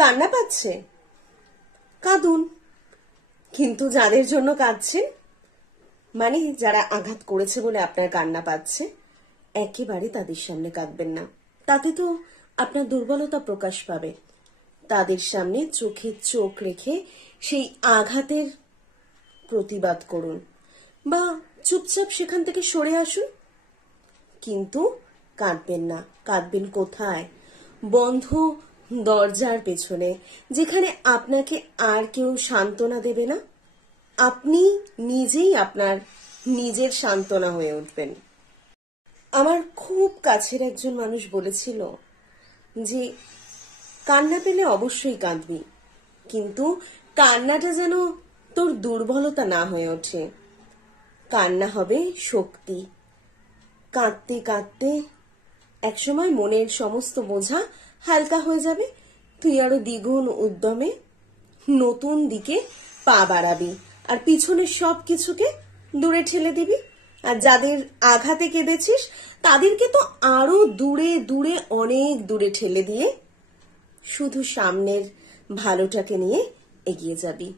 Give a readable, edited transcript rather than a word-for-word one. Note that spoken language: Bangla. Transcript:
কান্না পাচ্ছে, কাঁদুন। কিন্তু যাদের জন্য কাঁদছেন, মানে যারা আঘাত করেছে বলে আপনার কান্না পাচ্ছে, একেবারে তাদের সামনে কাঁদবেন না। তাতে তো আপনার দুর্বলতা প্রকাশ পাবে। তাদের সামনে চোখে চোখ রেখে সেই আঘাতের প্রতিবাদ করুন, বা চুপচাপ সেখান থেকে সরে আসুন। কিন্তু কাঁদবেন না। কাঁদবেন কোথায়? বন্ধ দরজার পেছনে, যেখানে আপনাকে আর কেউ সান্ত্বনা দেবে না। আপনি নিজেই আপনার নিজের সান্ত্বনা হয়ে উঠবেন। আমার খুব কাছের একজন মানুষ বলেছিল যে কান্না পেলে অবশ্যই কাঁদবি, কিন্তু কান্নাটা যেন তোর দুর্বলতা না হয়ে ওঠে। কান্না হবে শক্তি। কাঁদতে কাঁদতে একসময় মনের সমস্ত বোঝা হালকা হয়ে যাবে। তুই আরো দ্বিগুণ উদ্যমে নতুন দিকে পা বাড়াবি, আর পিছনের সব কিছুকে দূরে ঠেলে দিবি। আর যাদের আঘাতে কেঁদেছিস তাদেরকে তো আরো দূরে দূরে, অনেক দূরে ঠেলে দিয়ে শুধু সামনের ভালোটাকে নিয়ে এগিয়ে যাবি।